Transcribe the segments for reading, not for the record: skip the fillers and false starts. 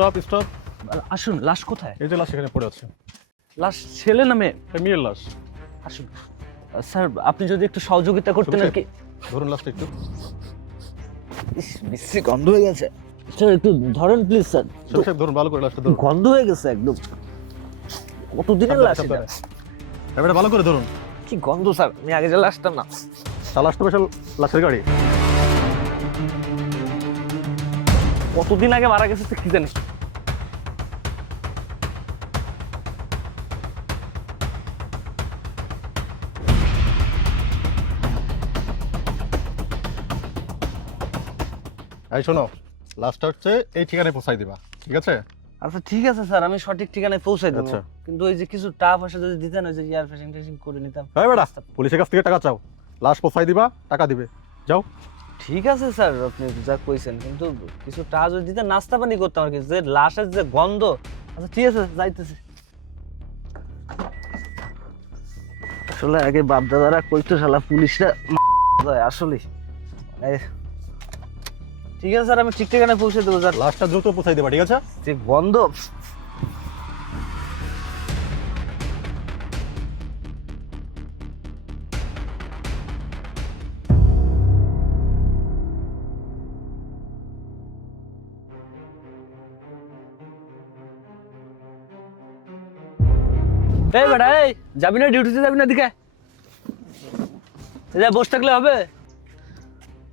Stop stop. আসুন, লাশ কোথায়? এই যে লাশ এখানে পড়ে আছে। লাশ ছেলে না মেয়ে? এটা মেয়ের লাশ। আসুন স্যার, আপনি যদি একটু সহযোগিতা করতেন আর কি। ধরুন লাশটা একটু। বিশ্রী গন্ধ হয়ে গেছে স্যার, একটু ধরেন প্লিজ স্যার। শফিক সাহেব ধরুন, ভালো করে লাশটা ধরুন। গন্ধ হয়ে গেছে একদম। কতদিনের লাশ এটা? এবারে ভালো করে ধরুন। কি গন্ধ স্যার, আমি আগে যে লাশটা না। লাশ তো বিশাল লাশের গাড়ি। কতদিন আগে মারা গেছে কি জানিস? এই শোনো, লাশটা হচ্ছে এই ঠিকানায় পৌঁছাই দিবা, ঠিক আছে? আচ্ছা ঠিক আছে স্যার, আমি সঠিক ঠিকানায় পৌঁছাই দেবো। আচ্ছা। কিন্তু ওই যে কিছু টাকা পয়সা যদি দিতেন, ওই যে এয়ার ফেশিং টেশিং করে নিতাম। এই বেটা, পুলিশের কাছ থেকে টাকা চাও, লাশ পৌঁছাই দিবা, টাকা দিবে, যাও। ঠিক আছে স্যার, আপনি যা কইছেন, কিন্তু কিছু টাকা যদি দিতেন নাস্তা পানি করতাম আর কি। যে লাশের যে গন্ধ। আচ্ছা ঠিক আছে, যাইতেছি। আসলে আগে বাপ দাদারা কইতো শালা পুলিশরা আসলে। ঠিক আছে স্যার, আমি ঠিক ঠিকানায় পৌঁছে দেবো স্যার। লাশটা দ্রুত পৌঁছাই দিবা, ঠিক আছে? যে গন্ধ। এই বেটা, এই যাবি না ডিউটিতে? যাবি না দিকে? বসে থাকলে হবে?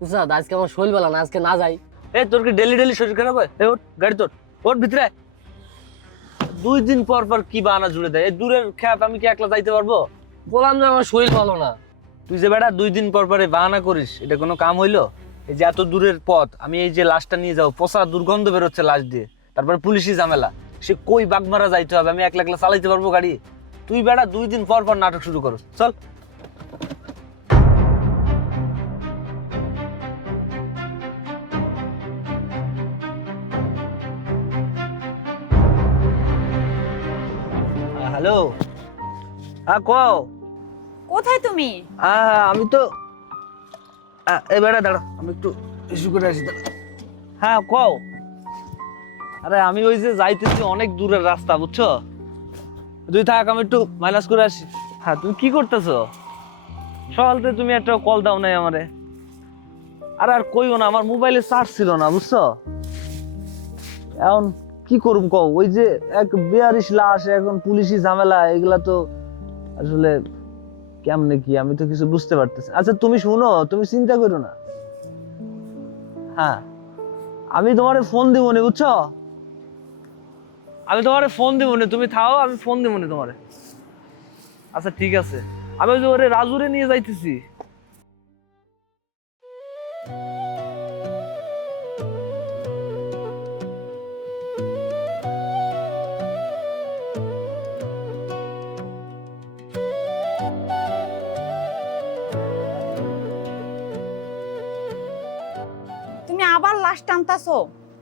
উস্তাদ আজকে আমার শরীর ভালো না, আজকে না যাই। এই তোর কি ডেলি ডেলি শরীর খারাপ হয়? এই ওঠ, গাড়ি তোর, ওঠ ভিতরে। 2 দিন পর পর কি বাহানা জুড়ে দেয়। এই দূরের খেত আমি কি একলা যাইতে পারবো? বললাম যে আমার শরীর ভালো না। তুই যে বেটা 2 দিন পর পরে বাহানা করিস, এটা কোনো কাম হইলো? এই যে এত দূরের পথ, আমি এই যে লাশটা নিয়ে যাবো, পচা দুর্গন্ধ বেরোচ্ছে লাশ দিয়ে, তারপরে পুলিশি ঝামেলা, সে কই বাগমারা যাইতে হবে, আমি একলা একলা চালাইতে পারবো গাড়ি? তুই বেটা 2 দিন পর পর নাটক শুরু করস, চল। হ্যালো, হ্যাঁ কও। কোথায় তুমি? আমি তো এই বেড়া দাঁড়া, আমি একটু ইস্যু করে আসি। হ্যাঁ কও। আরে আমি ওই যে যাইতেছি অনেক দূরের রাস্তা, বুঝছো? তুই থাক, আমি একটু মাইনাস করে আসি। হ্যাঁ, তুমি কি করতেছো? সকালতে তুমি একটা কল দাও নাই আমারে। আরে আর কইও না, আমার মোবাইলে চার্জ ছিল না, বুঝছো? এখন কি করুম কও? ওই যে এক বেয়ারিশ লাশ, এখন পুলিশি ঝামেলা, এগুলা তো আসলে কেমনে কি আমি তো কিছু বুঝতে পারতেছি। আচ্ছা তুমি শুনো, তুমি চিন্তা করো না। হ্যাঁ, আমি তোমারে ফোন দিব নি, বুঝছো? আমি তোমারে ফোন দিব নি, তুমি থাও, আমি ফোন দিব নি তোমারে। আচ্ছা ঠিক আছে, আমি ওই যে ওরে রাজুরে নিয়ে যাইতেছি। তুমি আবার লাশ টানতাছো?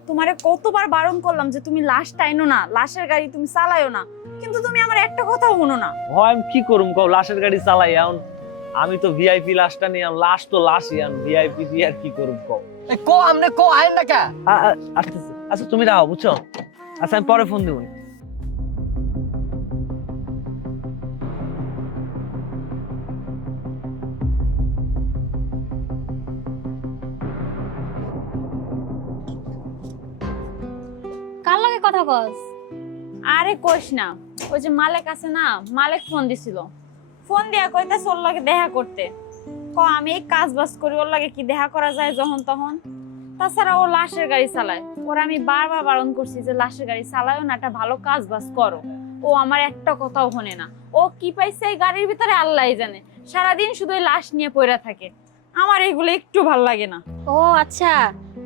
তোমারে কতবার বারণ করলাম যে তুমি লাশ টাইনো না, লাশের গাড়ি তুমি চালায়ো না, কিন্তু তুমি আমার একটা কথাও শুনো না। হয় আমি কি করুম কও? লাশের গাড়ি চালাই এখন। আমি তো ভিআইপি লাশটা নিয়ে, লাশ তো লাশই, এখন ভিআইপি দিয়ে আর কি করুম কও? কো আমনে কো আইন না কা? আসতেছে। আচ্ছা তুমি দাও, বুঝছো? আচ্ছা আমি পরে ফোন দিব। কার লগে কথা কস? আরে কইস না, ওই যে মালিক আছে না, মালিক ফোন দিছিল। ফোন দিয়া কইতাছে ওর লগে দেখা করতে। আমি এই কাজ বাজ করি, ওর লগে কি দেখা করা যায় যখন তখন? তাছাড়া ও লাশের গাড়ি চালায়, ওর আমি বারবার বারণ করছি যে লাশের গাড়ি চালায়ও না, একটা ভালো কাজ বাজ করো। ও আমার একটা কথাও শোনে না। ও কি পাইছে এই গাড়ির ভিতরে আল্লাহই জানে, সারাদিন শুধু ওই লাশ নিয়ে পড়ে থাকে। আমার এগুলো একটু ভাল লাগে না। ও আচ্ছা,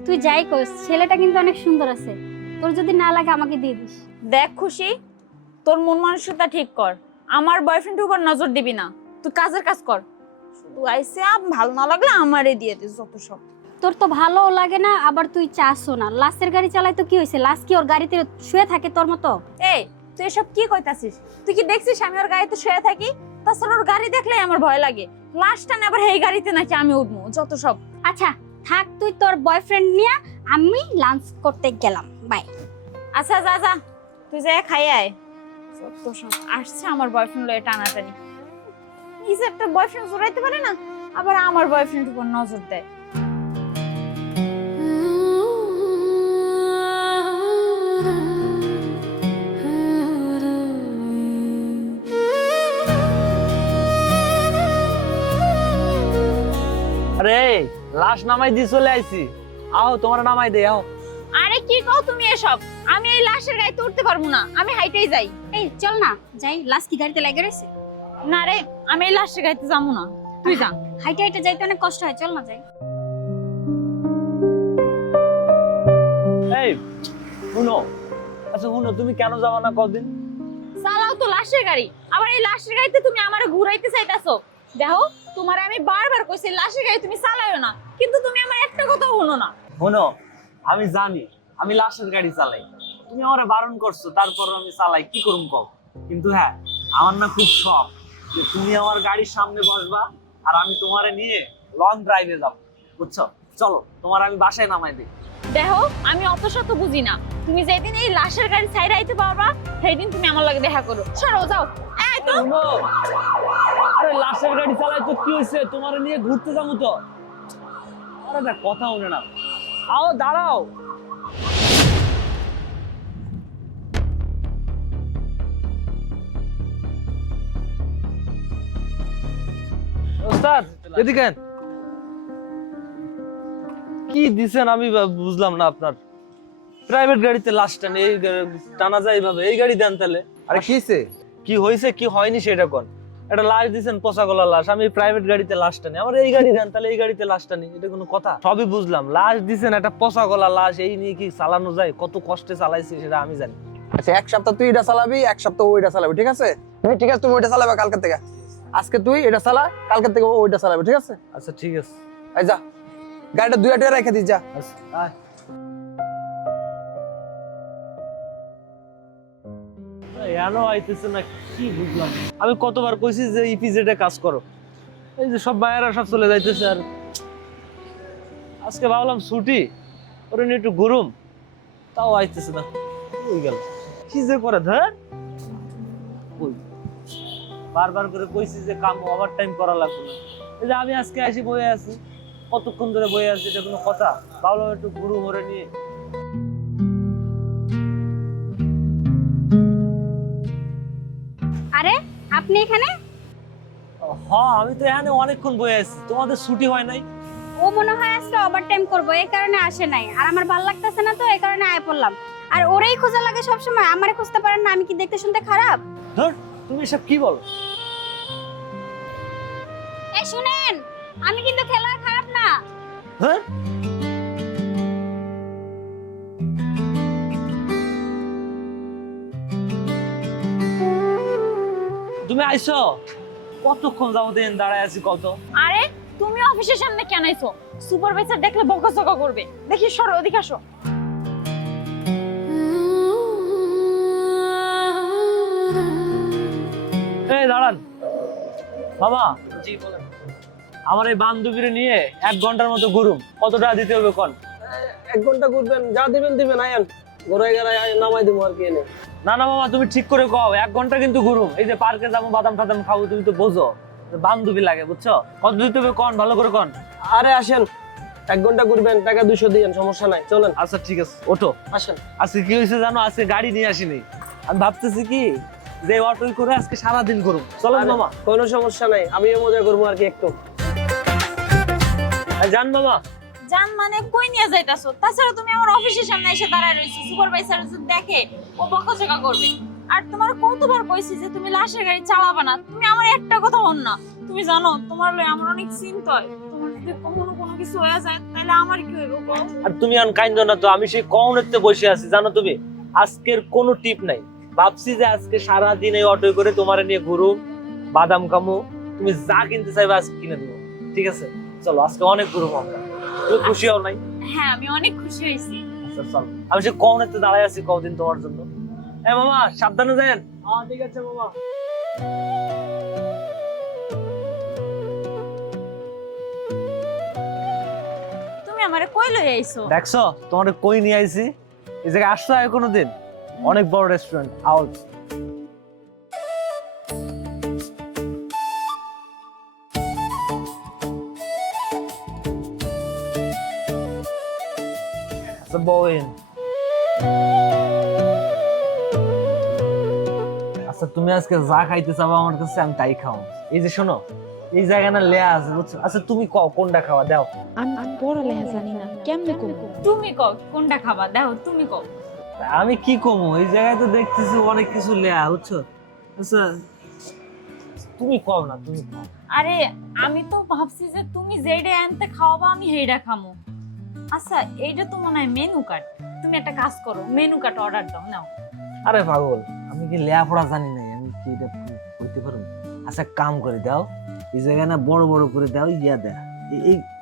তুই যাই কস, ছেলেটা কিন্তু অনেক সুন্দর আছে। তোর যদি না লাগে আমাকে দিয়ে দিস। দেখ খুশি, তোর মন মানসিকতা ঠিক কর, আমার বয়ফ্রেন্ডের উপর নজর দিবি না। তুই কাজের কাজ কর, শুধু আইসে ভালো না লাগলে আমারে দিয়ে দিস যত সব। তোর তো ভালো লাগে না, আবার তুই চাসও না। লাশের গাড়ি চালাই তো কি হয়েছে? লাশ কি ওর গাড়িতে শুয়ে থাকে তোর মতো? এই তুই এসব কি কইতাছিস? তুই কি দেখছিস আমি ওর গাড়িতে শুয়ে থাকি? তাছাড়া ওর গাড়ি দেখলে আমার ভয় লাগে। লাশটা না আবার এই গাড়িতে নাকি আমি উঠবো, যত সব। আচ্ছা থাক, তুই তোর বয়ফ্রেন্ড নিয়ে, আমি লাঞ্চ করতে গেলাম, বাই। আচ্ছা যা যা, তুই যা খাই আয়। তো সব আসছে আমার বয়ফ্রেন্ড লয়ে টানাটানি। নিজে একটা বয়ফ্রেন্ড জোরাইতে পারে না, আবার আমার বয়ফ্রেন্ডের উপর নজর দেয়। আরে লাশ নামাই দিয়ে চলে আইছি, আও তোমার নামাই দে আও। আরে কি কও তুমি এসব? আমি এই লাশের গায়ে উঠতে পারবো না, আমি হাইটেই যাই। এই চল না যাই, লাশ কি গাড়িতে লেগে রয়েছে? না রে, আমি এই লাশের গাইতে যাবো না, তুই যা। হাইটে হাইটে যাইতে অনেক কষ্ট হয়, চল না যাই। এই শুনো, আচ্ছা শুনো, তুমি কেন যাবা না কদিন? চালাও তো লাশের গাড়ি, আবার এই লাশের গাড়িতে তুমি আমারে ঘুরাইতে চাইতাছো। দেখো, তোমারে আমি বারবার কইছি লাশের গাড়ি তুমি চালাইও না, কিন্তু তুমি আমার একটা কথা শুনো না। শোনো, আমি জানি আমি লাশের গাড়ি চালাই, তুমি আমারে বারণ করছো, তারপর আমি চালাই, কি করুম কও। কিন্তু হ্যাঁ, আমার না খুব শখ যে তুমি আমার গাড়ির সামনে বসবা আর আমি তোমারে নিয়ে লং ড্রাইভে যাব, বুঝছো? চলো তোমার আমি বাসায় নামাই দিই। দেখো, আমি অত শত বুঝি না, তুমি যেদিন এই লাশের গাড়ি ছাইরা আইতে পারবা সেই দিন তুমি আমার লগে দেখা করো। সরো যাও। এই তো শোনো, আরে লাশের গাড়ি চালাই তো কি হইছে, তোমারে নিয়ে ঘুরতে যাবো তো। আরে না, কথা শুনে না, আও দাঁড়াও। ওস্তাদ এদিকে আন। কি দিছেন আমি বুঝলাম না, আপনার প্রাইভেট গাড়িতে লাশ টানে, এই টানা যায় এইভাবে? এই গাড়ি দেন তাহলে। আরে কিছে? কি হয়েছে কি হয়নি সেটা কোন। একটা লাশ দিছেন, পচা গলা লাশ, আমি প্রাইভেট গাড়িতে লাশ টানি, আমার এই গাড়ি দেন তাহলে, এই গাড়িতে লাশ টানি, এটা কোনো কথা? সবই বুঝলাম, লাশ দিছেন, একটা পচা গলা লাশ, এই নিয়ে কি চালানো যায়? কত কষ্টে চালাইছি সেটা আমি জানি। আচ্ছা, এক সপ্তাহ তুই এটা চালাবি, এক সপ্তাহ ওইটা চালাবি, ঠিক আছে? ঠিক আছে, তুমি ওইটা চালাবে কালকে থেকে। আজকে তুই এটা চালা, কালকে থেকে ওইটা চালাবে, ঠিক আছে? আচ্ছা ঠিক আছে। এই যা, গাড়িটা 2 টাকা রেখে দিস, যা। আচ্ছা, আয়। এনো আইতেছে না, কি বুঝলাম। আমি কতবার কইছি যে ইপিজেডে কাজ করো, এই যে সব মায়েরা সব চলে যাইতেছে। আর আজকে ভাবলাম ছুটি, ওরে নিয়ে একটু ঘুরুম, তাও আইতেছে না। ওই গেল, কি যে করে ধর। ওই বারবার করে কইছি যে কাম ওভার টাইম করা লাগবে না, এই যে আমি আজকে আসি বয়ে আছি, কতক্ষণ ধরে বয়ে আছি, এটা কোনো কথা? ভাবলাম একটু ঘুরুম ওরে নিয়ে। আরে আপনি এখানে? হ্যাঁ, আমি তো এখানে অনেকক্ষণ বয়ে আছি, তোমাদের ছুটি হয় নাই? ও মনে হয় আজকে ওভারটাইম করবো, এই কারণে আসে নাই। আর আমার ভালো লাগতেছে না তো, এই কারণে আয় পড়লাম। আর ওরেই খোঁজা লাগে সব সময়, আমারে খুঁজতে পারেন না? আমি কি দেখতে শুনতে খারাপ? ধর, তুমি এসব কি বলো? এই শুনেন, আমি কিন্তু খেলোয়াড় খারাপ না। হ্যাঁ, তুমি আইছো? কতক্ষণ যাবো দিন দাঁড়ায় আছি কত। আরে তুমি অফিসের সামনে কেন আইছো? সুপারভাইজার দেখলে বকাঝকা করবে, দেখি সরো, ওদিকে আসো। এই দাঁড়ান বাবা। জি বলেন। আমার এই বান্ধবীরে নিয়ে 1 ঘন্টার মতো ঘুরুম, কত টাকা দিতে হবে কোন? 1 ঘন্টা ঘুরবেন, যা দিবেন দিবেন, আয়েন ঘুরাই গেলে নামাই দিব আর কি এনে। না না বাবা, তুমি ঠিক করে কও, 1 ঘন্টা কিন্তু ঘুরুম। এই যে পার্কে যাবো, বাদাম টাদাম খাবো, তুমি তো বোঝো বান্ধবী লাগে, বুঝছো? কত দিতে হবে কোন, ভালো করে কোন। আরে আসেন, 1 ঘন্টা ঘুরবেন, টাকা 200 দিয়েন, সমস্যা নাই, চলেন। আচ্ছা ঠিক আছে, ওঠো। আসেন। আজকে কি হয়েছে জানো, আজকে গাড়ি নিয়ে আসিনি। আমি ভাবতেছি কি যে অটোই করে আজকে সারাদিন করুম। চলো আরে, মামা। কোনো সমস্যা নাই, আমিও মজা করবো আর কি একটু। জান মামা। জান মানে কই নিয়ে যাইতাছো? তাছাড়া তুমি আমার অফিসের সামনে এসে দাঁড়ায় রইছো, সুপারভাইজার যদি দেখে ও বকাঝকা করবে। আর তোমার কতবার কইছি যে তুমি লাশের গাড়ি চালাবা না, তুমি আমার একটা কথা হন না। তুমি জানো তোমার লয় আমার অনেক চিন্তা হয়, তোমার যদি কখনো কোনো কিছু হয়ে যায় তাহলে আমার কি হইব বল? আর তুমি আন কাইন্দ না তো, আমি সেই কউনেতে বসে আছি, জানো তুমি আজকের কোনো টিপ নাই। ভাবছি যে আজকে সারা দিন এই অটোয় করে তোমারে নিয়ে ঘুরুম, বাদাম খামু, তুমি যা কিনতে চাইবে আজকে কিনে দেবো, ঠিক আছে? চলো আজকে অনেক ঘুরুম আমরা। তুমি খুশি হও নাই? হ্যাঁ, আমি অনেক খুশি হয়েছি। আচ্ছা চলো, আমি সেই কউনেতে দাঁড়ায় আছি কদিন তোমার জন্য। এ মামা সাবধানে যান। হ্যাঁ ঠিক আছে মামা। তুমি আমারে কই লই আইছো? দেখছো তোমারে কই নিয়ে আইছি? এই জায়গায় আসছো আগে কোনোদিন? অনেক বড় রেস্টুরেন্ট আউট। আচ্ছা বউন, আচ্ছা তুমি আজকে যা খাইতে চাও আমার কাছে আমি তাই খাও। এই যে শোনো, এই জায়গা না লেয়া আছে বুঝছো? আচ্ছা তুমি কও কোনটা খাওয়া দাও। আমি পড়ালেখা জানি না, কেমনে কম? তুমি কও কোনটা খাবা, দাও তুমি কও। আমি কি কমো, এই জায়গায় তো দেখতেছি অনেক কিছু লেয়া বুঝছো। আচ্ছা তুমি কও না, তুমি কও। আরে আমি তো ভাবছি যে তুমি যেইটা আনতে খাওয়াবা আমি সেইটা খামো। আচ্ছা এইটা তো মনে হয় মেনু কার্ড, তুমি একটা কাজ করো মেনু কার্ড অর্ডার দাও, নাও। আরে পাগল, আমি কি লেয়া পড়া জানি না, আমি কি এটা করতে পারবো? আচ্ছা কাম করে দাও, এই জায়গায় না বড় বড় করে দাও, ইয়া দেয়া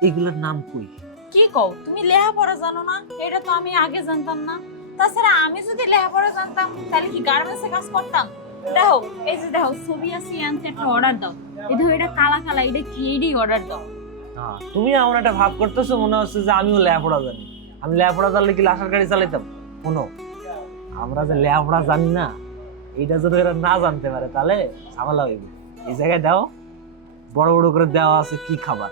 এইগুলোর নাম কই? কি কও, তুমি লেখাপড়া জানো না? এটা তো আমি আগে জানতাম না। তাছাড়া আমি যদি লেখাপড়া জানতাম তাহলে কি গার্মেন্টসে কাজ করতাম? দেখো এই যে দেখো ছবি আছে, আনতে একটা অর্ডার দাও। এই দেখো এটা কালা কালা, এটা কি এডি অর্ডার দাও। তুমি এমন একটা ভাব করতেছো মনে হচ্ছে যে আমিও লেখাপড়া জানি। আমি লেখাপড়া জানলে কি লাশার গাড়ি চালাইতাম? শোনো, আমরা যে লেখাপড়া জানি না এইটা যদি এরা না জানতে পারে তাহলে ঝামেলা হইবে। এই জায়গায় দাও, বড় বড় করে দেওয়া আছে কি খাবার,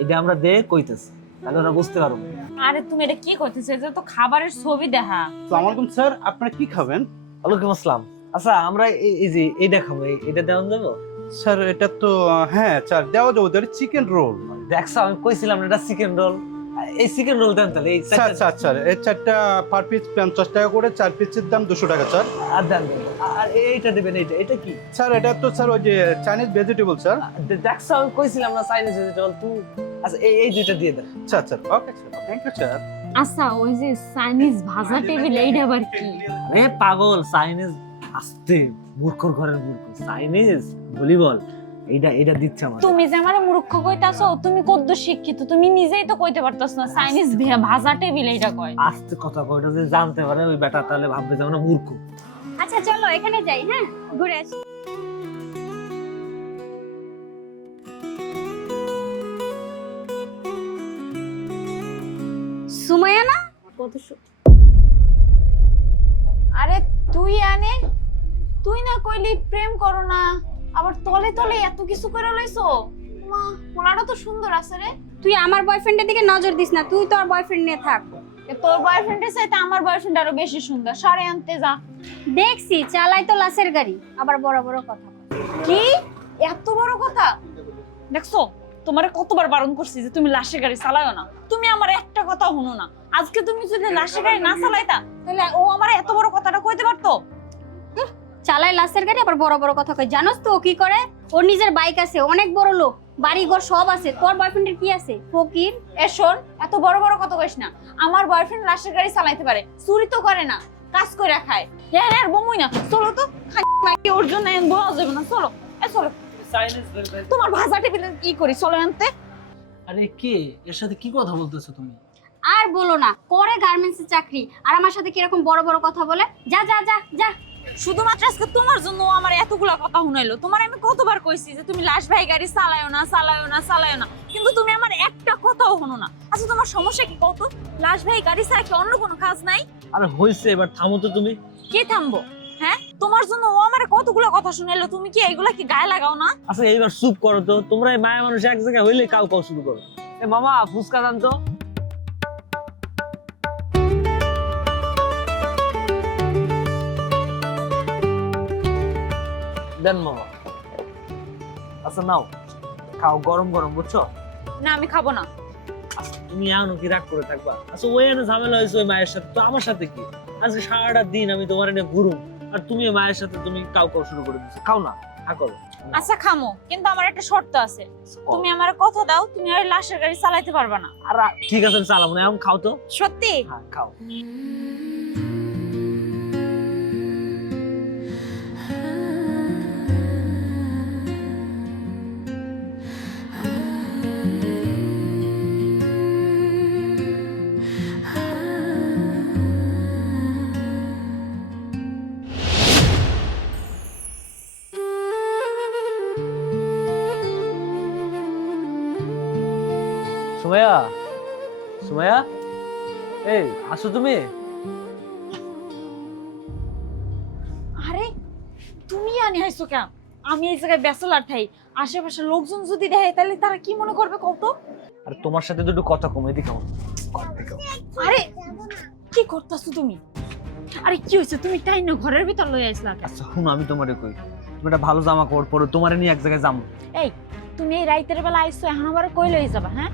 এটা আমরা দে কইতেছি, তাহলে ওরা বুঝতে পারবো। আরে তুমি এটা কি করতেছো? এটা তো খাবারের ছবি দেখা। আসসালামু আলাইকুম স্যার, আপনারা কি খাবেন? ওয়ালাইকুম আসসালাম। আচ্ছা আমরা এই যে এইটা খাবো, এটা দেওয়া যাবো? স্যার এটা তো হ্যাঁ স্যার দেওয়া যাবে, ওদের চিকেন রোল। দেখছো আমি কইছিলাম না এটা চিকেন রোল। এই চিকেন রোল দেন তাহলে। এই স্যার স্যার স্যার এই চারটা পার পিস 50 টাকা করে, 4 পিসের দাম 200 টাকা স্যার। আর দেন দেন। আর এইটা দিবেন, এটা কি? স্যার এটা তো স্যার ওই যে চাইনিজ ভেজিটেবল স্যার। দেখছো আমি কইছিলাম না চাইনিজ ভেজিটেবল তুই। আচ্ছা এই দুইটা দিয়ে দেন। Sir sir okay sir, thank you sir. আচ্ছা ওই যে চাইনিজ ভাজা টেবিল, এইটা আবার কি? আরে পাগল, চাইনিজ আস্তে মূর্খর ঘরের মূর্খ, চাইনিজ ভলিবল এইটা দিচ্ছে আমার। তুমি যে আমারে মূর্খ কইতাছো, তুমি কদ্দু শিক্ষিত, তুমি নিজেই তো কইতে পারতাছ না চাইনিজ ভাজা টেবিল এইটা কয়। আস্তে কথা কয়টা যদি জানতে পারে ওই বেটা তাহলে ভাববে যে আমরা মূর্খ। আচ্ছা চলো এখানে যাই, হ্যাঁ ঘুরে আসি। সুমাইয়া না? আরে তুই আনে, তুই না কইলি প্রেম করো না, আবার তলে তলে এত কিছু করে লইছো। মা পোলাটা তো সুন্দর আছে রে। তুই আমার বয়ফ্রেন্ডের দিকে নজর দিস না, তুই তোর বয়ফ্রেন্ড নিয়ে থাক। তোর বয়ফ্রেন্ডের চাইতে আমার বয়ফ্রেন্ড আরো বেশি সুন্দর। সারে আনতে যা। দেখছি চালাই তো লাশের গাড়ি, আবার বড় বড় কথা। কি এত বড় কথা? দেখছো তোমারে কতবার বারণ করছি যে তুমি লাশের গাড়ি চালাও না, তুমি আমার একটা কথা শুনো না। আজকে তুমি যদি লাশের গাড়ি না চালাইতা তাহলে ও আমার এত বড় কথাটা কইতে পারতো? চালাই লাশের গাড়ি আবার বড় বড় কথা কয়। জানোস তো ও কি করে? ওর নিজের বাইক আছে, অনেক বড় লোক, বাড়ি ঘর সব আছে। তোর বয়ফ্রেন্ডের কি আছে? ফকির। এ শোন, এত বড় বড় কথা কইস না। আমার বয়ফ্রেন্ড লাশের গাড়ি চালাইতে পারে, চুরি তো করে না, কাজ করে খায়। হ্যাঁ হ্যাঁ বমুই না, চলো তো। খাই ওর জন্য বলা যাবে না, চলো চলো। তোমার ভাজা টেবিলে কি করি, চলো আনতে। আরে কে এর সাথে কি কথা বলতেছো তুমি? আর বলো না, করে গার্মেন্টসে চাকরি, আর আমার সাথে কিরকম বড় বড় কথা বলে। যা যা যা যা। শুধুমাত্র আজকে তোমার জন্য ও আমার এতগুলা কথা শুনাইলো। তোমার আমি কতবার কইছি যে তুমি লাশ ভাই গাড়ি চালায়ও না চালায়ও না চালায়ও না, কিন্তু তুমি আমার একটা কথাও শোনো না। আচ্ছা তোমার সমস্যা কি কত? লাশ ভাই গাড়ি ছাড়া কি অন্য কোনো কাজ নাই? আরে হইছে, এবার থামো তো তুমি। কে থামবো? হ্যাঁ তোমার জন্য ও আমার কতগুলা কথা শুনাইলো, তুমি কি এইগুলা কি গায়ে লাগাও না? আচ্ছা এইবার চুপ করো তো, তোমরা এই মায়া মানুষ এক জায়গায় হইলে কাউ কাউ শুরু করো। এ মামা ফুচকা দান তো। দেন মামা। আচ্ছা নাও খাও, গরম গরম বুঝছো। না আমি খাবো না। তুমি এখনো কি রাগ করে থাকবা? আচ্ছা ওই এনে ঝামেলা হয়েছে ওই মায়ের সাথে, তো আমার সাথে কি? আজকে সারাটা দিন আমি তোমার এনে ঘুরুম আর তুমি ওই মায়ের সাথে তুমি কাউ কাউ শুরু করে দিচ্ছ। খাও না, খা করো। আচ্ছা খামো, কিন্তু আমার একটা শর্ত আছে। তুমি আমার কথা দাও, তুমি আর লাশের গাড়ি চালাইতে পারবা না। আর ঠিক আছে চালাবো না, এখন খাও তো। সত্যি? হ্যাঁ খাও। সুমাইয়া, সুমাইয়া, এই আসো তুমি। নিয়ে আইছো কেন? আমি এই জায়গায় ব্যাচেলার থাই, আশেপাশে লোকজন যদি দেখে তাহলে তারা কি মনে করবে কত? আর তোমার সাথে দুটো কথা কমে দিকে আরে কি করতেছো তুমি? আরে কি হয়েছে? তুমি তাই না ঘরের ভিতর লই আইছলা কেন? আচ্ছা শুনো, আমি তোমারে কই, তুমি একটা ভালো জামা কাপড় পরো, তোমারে নিয়ে এক জায়গায় যাবো। এই তুমি এই রাইতের বেলা আইছো, এখন আবার কই লই যাবা? হ্যাঁ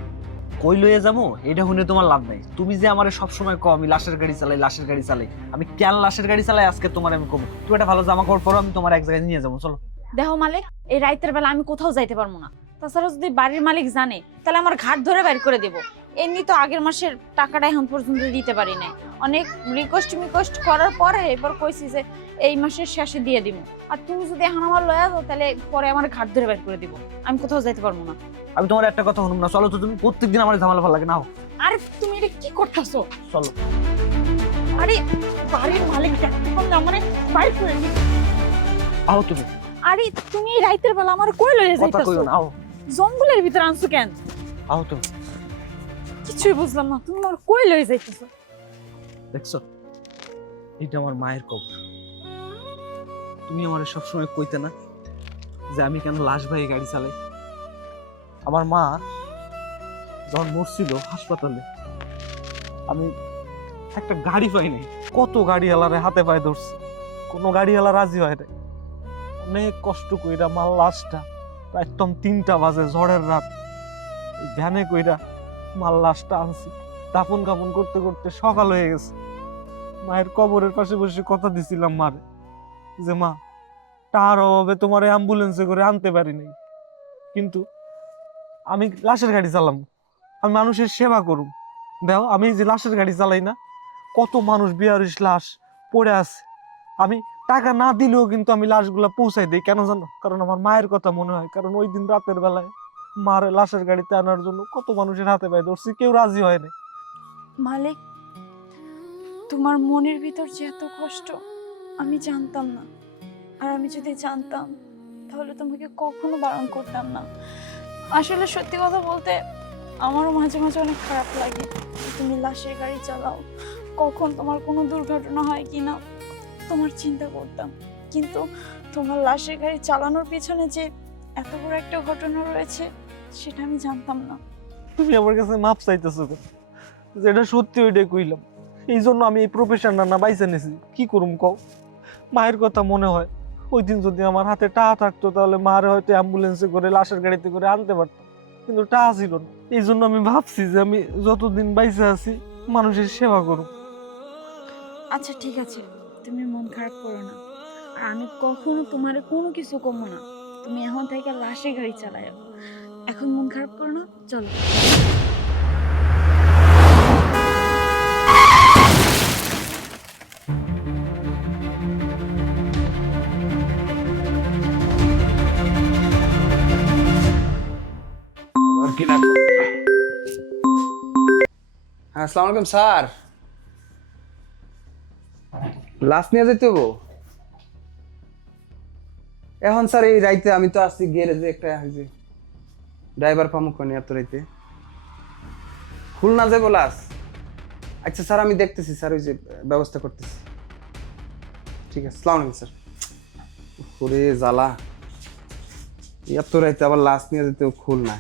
কই লইয়ে যাবো এটা শুনে তোমার লাভ নাই। তুমি যে আমারে সবসময় কও আমি লাশের গাড়ি চালাই, লাশের গাড়ি চালাই, আমি কেন লাশের গাড়ি চালাই আজকে তোমার আমি কমো। তুমি একটা ভালো জামা কাপড় পরো, আমি তোমার এক জায়গায় নিয়ে যাবো, চলো। দেখো মালিক, এই রাইতের বেলা আমি কোথাও যাইতে পারবো না। তাছাড়া যদি বাড়ির মালিক জানে তাহলে আমার ঘাট ধরে বাইর করে দেবো। এমনি তো আগের মাসের টাকাটা এখন পর্যন্ত দিতে পারি নাই, অনেক রিকোয়েস্ট করার পরে এবার কইছি যে এই মাসের শেষে দিয়ে দিব। আর তুমি যদি এখন আমার লয়া দাও তাহলে পরে আমার ঘাট ধরে বাইর করে দিব, আমি কোথাও যাইতে পারবো না। আমি তোমার একটা কথা শুনুম না, চলো তো। তুমি প্রত্যেকদিন আমার ঝামেলা ভালো লাগে না। আরে তুমি এটা কি করতেছো? চলো। আরে বাড়ির মালিক দেখতে পারলে আমারে বাইর করে দিবে। আও তুমি। আরে তুমি এই রাইতের বেলা আমার কই লয়ে কথা কইও যাইতাছো? না, আও। জঙ্গলের ভিতরে আনছো কেন? আও তুমি। কিছুই বুঝলাম না, তুমি আমার কই লয়ে যাইতাছো? দেখছো, এটা আমার মায়ের কবর। তুমি আমারে সবসময় কইতে না যে আমি কেন লাশ ভাই গাড়ি চালাই। আমার মা যখন মরছিল হাসপাতালে, আমি একটা গাড়ি পাইনি। কত গাড়িওয়ালারে হাতে পায়ে ধরছি, কোনো গাড়িওয়ালা রাজি হয় না। অনেক কষ্ট কইরা মার লাশটা একদম 3টা বাজে ঝড়ের রাত ভ্যানে কইরা মার লাশটা আনছি। দাফন কাফন করতে করতে সকাল হয়ে গেছে। মায়ের কবরের পাশে বসে কথা দিছিলাম মারে যে মা, তার অভাবে তোমার অ্যাম্বুলেন্সে করে আনতে পারি নাই, কিন্তু আমি লাশের গাড়ি চালাম, আমি মানুষের সেবা করুম। দেখো আমি যে লাশের গাড়ি চালাই না, কত মানুষ বেয়ারিশ লাশ পড়ে আছে, আমি টাকা না দিলেও কিন্তু আমি লাশগুলা পৌঁছাই দিই। কেন জানো? কারণ আমার মায়ের কথা মনে হয়। কারণ ওই দিন রাতের বেলায় মার লাশের গাড়িতে আনার জন্য কত মানুষের হাতে পায়ে ধরছি, কেউ রাজি হয় না। মালিক, তোমার মনের ভিতর যে এত কষ্ট আমি জানতাম না। আর আমি যদি জানতাম তাহলে তোমাকে কখনো বারণ করতাম না। আসলে সত্যি কথা বলতে আমারও মাঝে মাঝে অনেক খারাপ লাগে। তুমি লাশের গাড়ি চালাও, কখন তোমার কোনো দুর্ঘটনা হয় কিনা তোমার চিন্তা করতাম। কিন্তু তোমার লাশের গাড়ি চালানোর পিছনে যে এত বড় একটা ঘটনা রয়েছে সেটা আমি জানতাম না। তুমি আমার কাছে মাপ চাইতেছো, যেটা সত্যি ওইটাই কইলাম। এই জন্য আমি এই প্রফেশনটা না বাইছে নিয়েছি। কি করুম কও? মায়ের কথা মনে হয়। ওই দিন যদি আমার হাতে টাকা থাকতো তাহলে মারে হয়তো অ্যাম্বুলেন্সে করে লাশের গাড়িতে করে আনতে পারতাম, কিন্তু টাকা ছিল না। এই জন্য আমি ভাবছি যে আমি যতদিন বাইসে আছি মানুষের সেবা করুম। আচ্ছা ঠিক আছে, তুমি মন খারাপ করো না। আর আমি কখনো তোমার কোনো কিছু কমো না। তুমি এখন থেকে লাশে গাড়ি চালায়, এখন মন খারাপ করো না, চলো। হ্যাঁ, আসসালামু আলাইকুম স্যার। লাশ নিয়ে যেতে হবো এখন স্যার? এই রাইতে আমি তো আসছি গ্যারেজে, একটা ড্রাইভার পামু কোন এত রাইতে খুলনা যাবো লাশ। আচ্ছা স্যার, আমি দেখতেছি স্যার, ওই যে ব্যবস্থা করতেছি। ঠিক আছে, আসসালামু আলাইকুম স্যার। ওরে জ্বালা, এত রাইতে আবার লাশ নিয়ে যেতে খুলনা।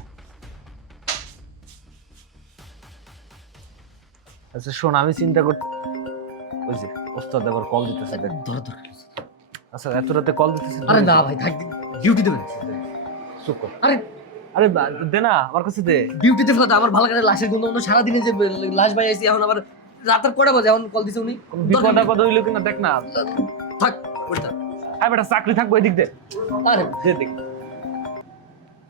আচ্ছা শোন, আমি চিন্তা করতে, ওই যে ওস্তাদ আবার কল দিতেছে, ধর ধর। আচ্ছা এত রাতে কল দিতেছে। আরে না ভাই, থাক, ডিউটি দেবেন। চুপ কর। আরে আরে দে না, আমার কাছে দে। ডিউটিতে ফেলা আমার ভালো করে লাশের গন্ধ অন্য সারাদিনে যে লাশ ভাই আইছি, এখন আবার রাতের কটা বাজে, এখন কল দিছে উনি। বিপদ আপদ হইলো কিনা দেখ না। থাক ওটা। আরে বেটা চাকরি থাকবো এদিক দে। আরে দেখ।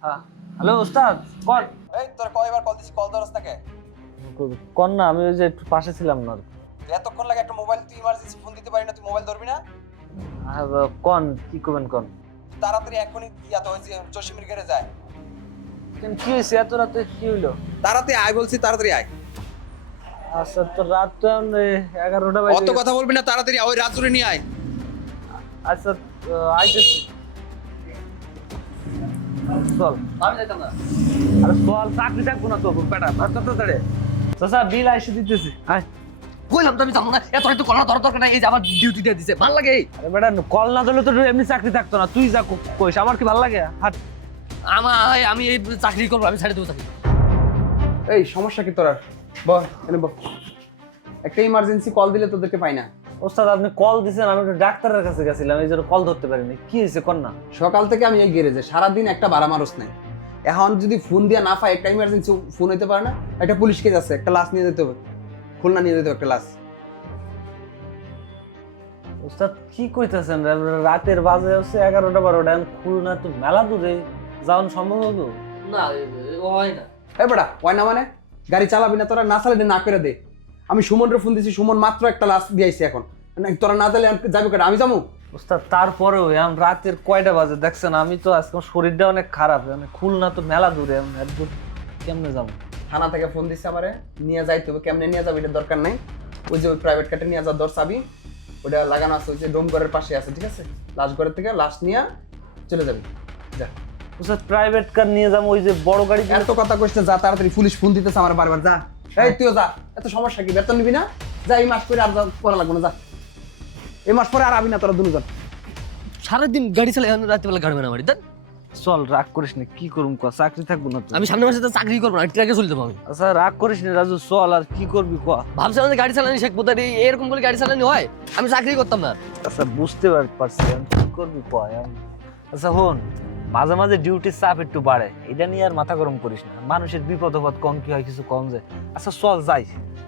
হ্যাঁ হ্যালো ওস্তাদ, কল। এই তোর কয়বার কল দিছি, কল ধরছ না কে? কন না, আমি ওই যে একটু পাশে ছিলাম না। এতক্ষণ লাগে একটা মোবাইল, তুই ইমার্জেন্সি ফোন দিতে পারি না, তুই মোবাইল ধরবি না? কন কি করবেন কন? তাড়াতাড়ি এখনই ইয়াতে হয়েছে জসিমের ঘরে যায়। কি হয়েছে এত রাতে, কি হইলো? তাড়াতাড়ি আয় বলছি, তাড়াতাড়ি আয়। আচ্ছা তো রাত তো 11টা বাজে। অত কথা বলবি না, তাড়াতাড়ি ওই রাত জুড়ে নিয়ে আয়। আচ্ছা আইতেছি, চল। আমি যাইতাম না। আরে চল, চাকরি থাকবো না তো বেটা, তাড়াতাড়ি। চাচা বিল আইসে দিতেছি, আয়। কইলাম তো আমি যাবো না, এত একটু কল না ধর দরকার নাই, এই যে আমার ডিউটি দিয়ে দিছে, ভাল লাগে। আরে বেটা কল না দিলে তো এমনি চাকরি থাকতো না, তুই যা কইস আমার কি ভালো লাগে? হাট। আমি এই চাকরি করবো, আমি ছেড়ে দেবো চাকরি। এই সমস্যা কি তোর? বল এনে বল। একটা ইমার্জেন্সি কল দিলে তোদেরকে পাই না। ওস্তাদ আপনি কল দিছেন, আমি একটু ডাক্তারের কাছে গেছিলাম, এই জন্য কল ধরতে পারিনি। কি হয়েছে কর না? সকাল থেকে আমি এই গ্যারেজে সারাদিন একটা বাড়া মানুষ নাই। এখন যদি ফোন দিয়া না পাই, একটা ইমার্জেন্সি ফোন হইতে পারে না, একটা পুলিশ কেস আছে, একটা লাশ নিয়ে যেতে হবে, খুলনা নিয়ে যেতে হবে একটা লাশ। ওস্তাদ কি কইতাছেন? রাতের বাজে হচ্ছে 11টা 12টা, খুলনা তো মেলা দূরে, যাওয়ান সম্ভব হবে? না হয় না। এই বেটা হয় না মানে? গাড়ি চালাবি না তোরা? না চালালে না করে দে। আমি সুমনরে ফোন দিছি, সুমন মাত্র একটা লাশ দিয়েছে। এখন তোরা না চালে যাবি কেটে? আমি যাবো? ওস্তাদ তারপরেও এখন রাতের কয়টা বাজে দেখছেন? আমি তো আজকে আমার শরীরটা অনেক খারাপ, মানে খুলনা তো মেলা দূরে, আমি এত দূর কেমনে যাবো? থানা থেকে ফোন দিছে আমারে, নিয়ে যাইতে হবে। কেমনে নিয়ে যাবি এটা দরকার নাই। ওই যে ওই প্রাইভেট কাটে নিয়ে যাওয়ার দর চাবি ওটা লাগানো আছে, ওই যে ডোমঘরের পাশে আছে, ঠিক আছে? লাশ ঘরের থেকে লাশ নিয়ে চলে যাবি, যা। ওস্তাদ প্রাইভেট কার নিয়ে যাবো, ওই যে বড় গাড়ি। এত কথা কইছে, যা তাড়াতাড়ি। পুলিশ ফোন দিতেছে আমার বারবার, যা। এই তুইও যা, এত সমস্যা কি? বেতন নিবি না? যা, এই মাস করে আর পড়া লাগবে না, যা। এই মাস পরে আর আবি না তোরা দুজন। সারাদিন গাড়ি চালাই, রাত্রিবেলা গাড়ি বানা মারি দেন। চল রাগ করিস না, কি করুম ক, চাকরি থাকবো না তো। আমি সামনের মাসে তো চাকরি করবো না, ট্রাকে চলে যাবো আমি। আচ্ছা রাগ করিস না রাজু, চল। আর কি করবি ক? ভাবছিলাম যে গাড়ি চালানি শেখবো, তাই এরকম করে গাড়ি চালানি হয়, আমি চাকরি করতাম না। আচ্ছা বুঝতে পারছি, আমি কি করবি ক? আচ্ছা হন, মাঝে মাঝে ডিউটির চাপ একটু বাড়ে, এটা নিয়ে আর মাথা গরম করিস না। মানুষের বিপদ আপদ কম কি হয়, কিছু কম যায়। আচ্ছা চল যাই,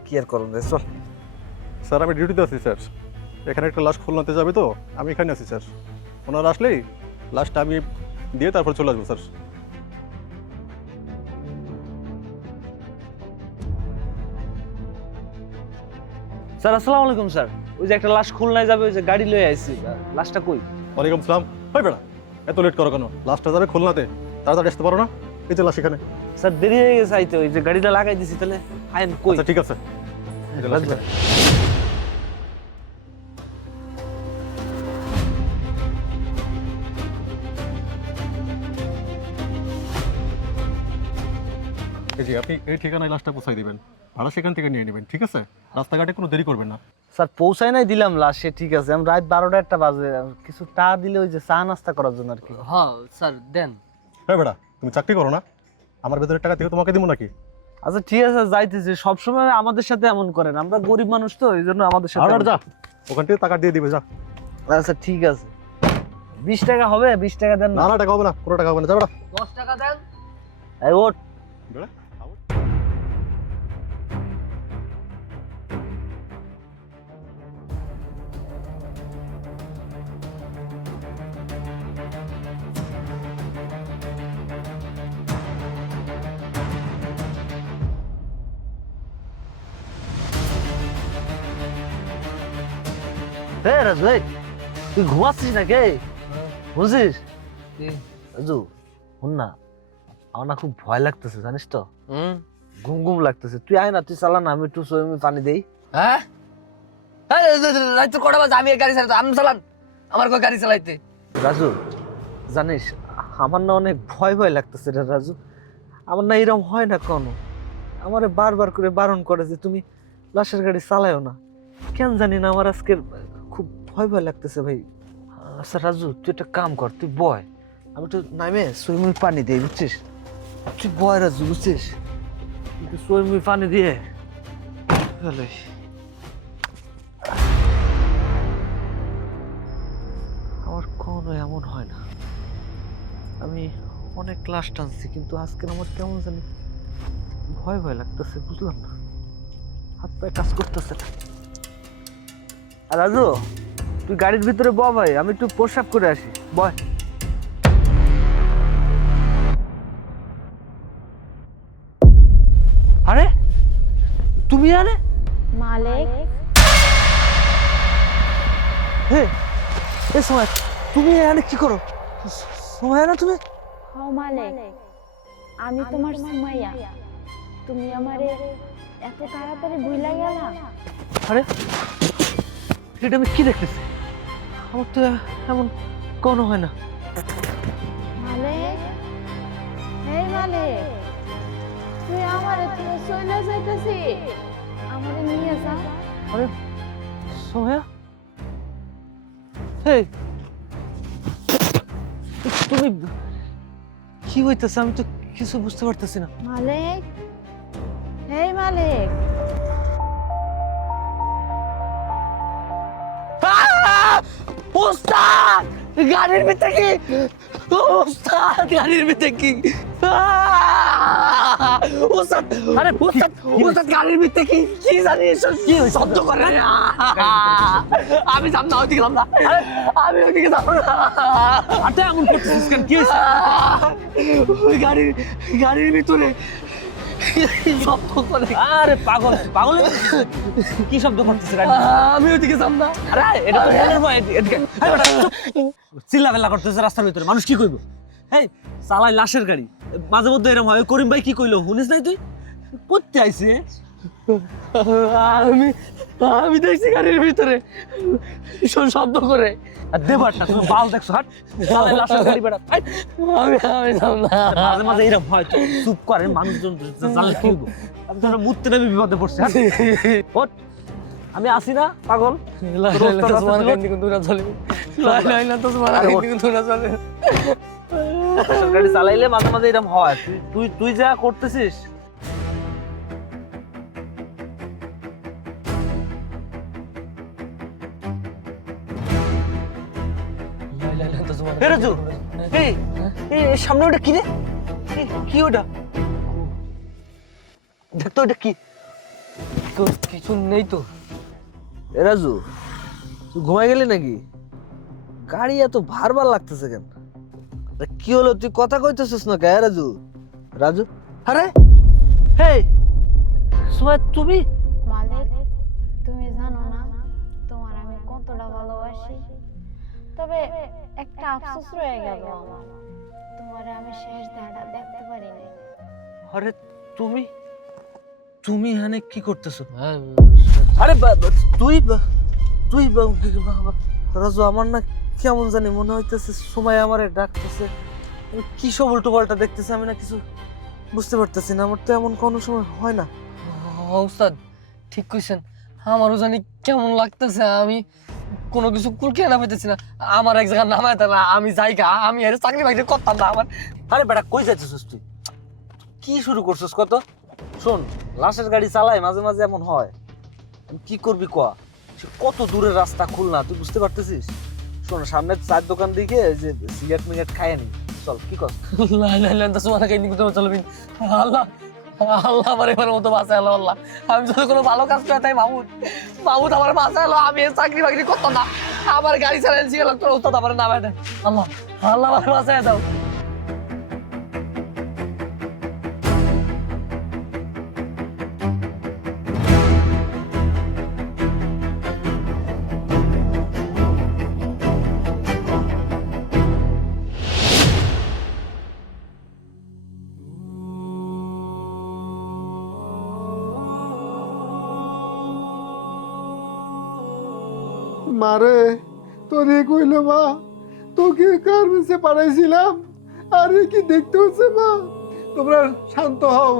কি আর করুন যায়, চল। স্যার আমি ডিউটিতে আছি স্যার। এখানে একটা লাশ খুলনাতে যাবে তো, আমি এখানে আছি স্যার। ওনারা আসলেই লাশটা আমি দিয়ে তারপর চলে আসবো স্যার। স্যার আসসালামু আলাইকুম স্যার। ওই যে একটা লাশ খুলনায় যাবে, ওই যে গাড়ি লয়ে আইছি, লাশটা কই? ওয়ালাইকুম সালাম। হয় বেড়া, এত লেট করো কেন? লাশটা যাবে খুলনাতে, তাড়াতাড়ি আসতে পারো না? এই যে লাশ এখানে। স্যার দেরি হয়ে গেছে আইতে, ওই যে গাড়িটা লাগাই দিছি, তাহলে আইন কই? আচ্ছা ঠিক আছে, এই যে লাশ এখানে। এই যে আপনি এই ঠিকানায় লাশটা পৌঁছাই দিবেন, ভাড়া সেখান থেকে নিয়ে নেবেন, ঠিক আছে? রাস্তাঘাটে কোনো দেরি করবেন না। স্যার পৌঁছাই নাই দিলাম লাশ, সে ঠিক আছে। আমি রাত 12টা 1টা বাজে, কিছু টা দিলে ওই যে চা নাস্তা করার জন্য আর কি। হ্যাঁ স্যার দেন। হ্যাঁ বেড়া, তুমি চাকরি করো না? আমার ভেতরের টাকা থেকে তোমাকে দিব নাকি? আচ্ছা ঠিক আছে যাইতেছি। সবসময় আমাদের সাথে এমন করেন, আমরা গরিব মানুষ তো, এই জন্য আমাদের সাথে। আর যা, ওখান থেকে টাকা দিয়ে দিবে, যা। আচ্ছা ঠিক আছে। 20 টাকা হবে? 20 টাকা দেন না না। না, টাকা হবে না, কোনো টাকা হবে না, যা বেড়া। 10 টাকা দেন। এই ওঠ। বেড়া, আও। হ্যাঁ রাজু, এই, তুই ঘুমাচ্ছিস নাকি? বুঝছিস রাজু, শুন না, আমার না খুব ভয় লাগতেছে জানিস তো, ঘুম ঘুম লাগতেছে। তুই আয় না, তুই চালা না, আমি একটু সুইমিং পানি দেই। হ্যাঁ রাত কটা বাজে? আমি গাড়ি চালাতে, আমি চালান, আমার কই গাড়ি চালাইতে। রাজু জানিস, আমার না অনেক ভয় ভয় লাগতেছে রে রাজু। আমার না এরকম হয় না কোনো, আমারে বারবার করে বারণ করে যে তুমি লাশের গাড়ি চালায়ও না। কেন জানি না আমার আজকে খুব ভয় ভয় লাগতেছে ভাই। আচ্ছা রাজু তুই একটা কাম কর, তুই বয়, আমি একটু নামে সুইমিং পানি দিই, বুঝছিস? তুই বয় রাজু, বুঝছিস? একটু সুইমিং পানি দিয়ে ভালোই। আমার কোনো এমন হয় না, আমি অনেক ক্লাস টানছি, কিন্তু আজকে আমার কেমন জানি ভয় ভয় লাগতেছে, বুঝলাম না, হাত পায়ে কাজ করতেছে না। আর রাজু তুই গাড়ির ভিতরে ব ভাই, আমি একটু প্রসাব করে আসি, বয়। আরে তুমি আরে মালিক, হে এ সময় তুমি এখানে কি করো? সময় না তুমি? হও মালিক, আমি তোমার সুমাইয়া। তুমি আমারে এত তাড়াতাড়ি ভুইলা গেলা? আরে এটা আমি কি দেখতেছি? আমার তো এমন কোনো হয় না। মালিক, হে মালিক, তুই আমারে তুমি চলে যাইতেছি, আমারে নিয়ে যা। আরে সোহেল, হেই তুমি কি হইতেছে? আমি তো কিছু বুঝতে পারতেছি না। মালিক, এই মালিক, ওস্তাদ গাড়ির ভিতরে কি? ওস্তাদ গাড়ির ভিতরে কি? ওস্তাদ, আরে ওস্তাদ, ওস্তাদ গাড়ির ভিতরে কি? কি জানি কি শব্দ করে? আমি যাব না, ওইদিকে যাব না, আমি ওইদিকে যাব না। আরে এমন করতেছিস কেন? কি হয়েছে? ওই গাড়ির ভিতরে শব্দ করে। আরে পাগল পাগল, কি শব্দ করতেছে গাড়ি? আমি ওইদিকে যাব না। আরে এটা তো মনের ভয়। এদিকে চিল্লাফেল্লা করতেছে রাস্তার ভিতরে, মানুষ কি কইব? এই চালাই লাশের গাড়ি, মাঝে মধ্যে এরকম হয়। করিম ভাই কি কইলো শুনিস নাই তুই? করতে আইছে আমি দেখছি গাড়ির ভিতরে শব্দ করে। আর দেবারটা তুমি বাল দেখছো? হাট, চালাই লাশের গাড়ি বেড়া। আমি যাব না। মাঝে মাঝে এরকম হয়, চুপ করে মানুষজন জানলে কি হইব? আমি তো মুততে নেবে বিপদে পড়ছে। ওঠ, আমি আসি না পাগল। গাড়ি চালাইলে মাঝে মাঝে এরকম হয়। তুই যা করতেছিস। সামনে ওটা কি রে? কি ওটা? দেখতো ওটা কি? কিছু নেই তো। রাজু, তুই ঘুমাই গেলি নাকি? গাড়ি এত ভারবার লাগতেছে কেন? কি হলো, তুই কথা কইতেছিস না কে? রাজু, রাজু, আরে হেই সুমাইয়া, তুমি? মালিক, তুমি জানো না তোমার আমি কতটা ভালোবাসি। তবে একটা আফসোস রয়ে গেল আমার, তোমারে আমি শেষ দেখাটা দেখতে পারি নাই। আরে তুমি তুমি এখানে কি করতেছো? আরে তুই রাজু, আমার না কেমন জানি মনে হইতেছে সময় আমারে ডাকতেছে। কি সব উল্টো পাল্টা দেখতেছে, আমি না কিছু বুঝতে পারতেছি না। আমার তো এমন কোনো সময় হয় না। উস্তাদ ঠিক কইছেন, আমারও জানি কেমন লাগতেছে। আমি কোনো কিছু কুলকে না পাইতেছি না। আমার এক জায়গায় নামায় না, আমি যাইগা, আমি আর চাকরি বাকরি করতাম না আমার। আরে বেটা, কই যাইতেছিস তুই? কি শুরু করছিস কত? শোন, লাশের গাড়ি চালায় মাঝে মাঝে এমন হয়। কি করবি ক? কত দূরের রাস্তা, খুলনা, তুই বুঝতে পারতেছিস? শোন, সামনে চার দোকান দিকে যে সিগারেট মিগারেট খায় নি, চল। কি কর? আল্লাহ আল্লাহ আমার এবার মতো বাঁচায় এলো। আল্লাহ, আমি যদি কোনো ভালো কাজ করে তাই মাহমুদ আমার বাঁচায় এলো। আমি চাকরি বাকরি করতাম না, আমার গাড়ি চালাইছি গেল, তোর উস্তাদ আমার নামায় দেয়। আল্লাহ আল্লাহ আমার বাঁচায় দাও। মারে তোরে কইল মা, তোকে গার্মেন্টসে পাঠাইছিলাম, আরে কি দেখতে হচ্ছে মা? তোমরা শান্ত হও,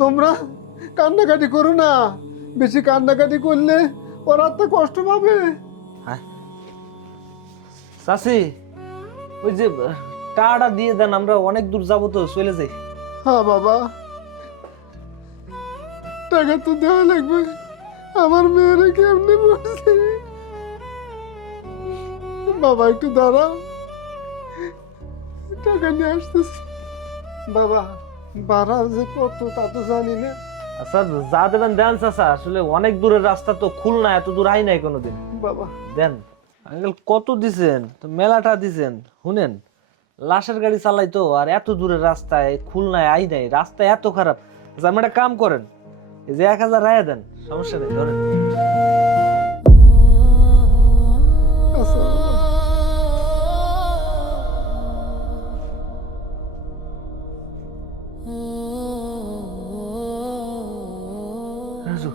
তোমরা কান্নাকাটি করো না। বেশি কান্নাকাটি করলে ওরা তো কষ্ট পাবে। চাচি, ওই যে টাকাটা দিয়ে দেন, আমরা অনেক দূর যাবো তো, চলে যাই। হ্যাঁ বাবা, টাকা তো দেওয়া লাগবে। আমার মেয়েরা কেমনে বলছে? বাবা একটু দাঁড়াও, টাকা নিয়ে আসতেছি। বাবা ভাড়া যে কত তা তো জানি না। আচ্ছা, যা দেবেন দেন চাচা, আসলে অনেক দূরের রাস্তা তো, খুলনা এত দূর আই নাই কোনোদিন। বাবা দেন। আঙ্কেল কত দিছেন? তো মেলাটা দিছেন। শুনেন, লাশের গাড়ি চালাই তো, আর এত দূরের রাস্তায় খুলনায় আই নাই, রাস্তা এত খারাপ। আচ্ছা, আপনি একটা কাম করেন, এই যে 1000 রায় দেন, সমস্যা নেই, ধরেন। আচ্ছা বাবা। রাজু,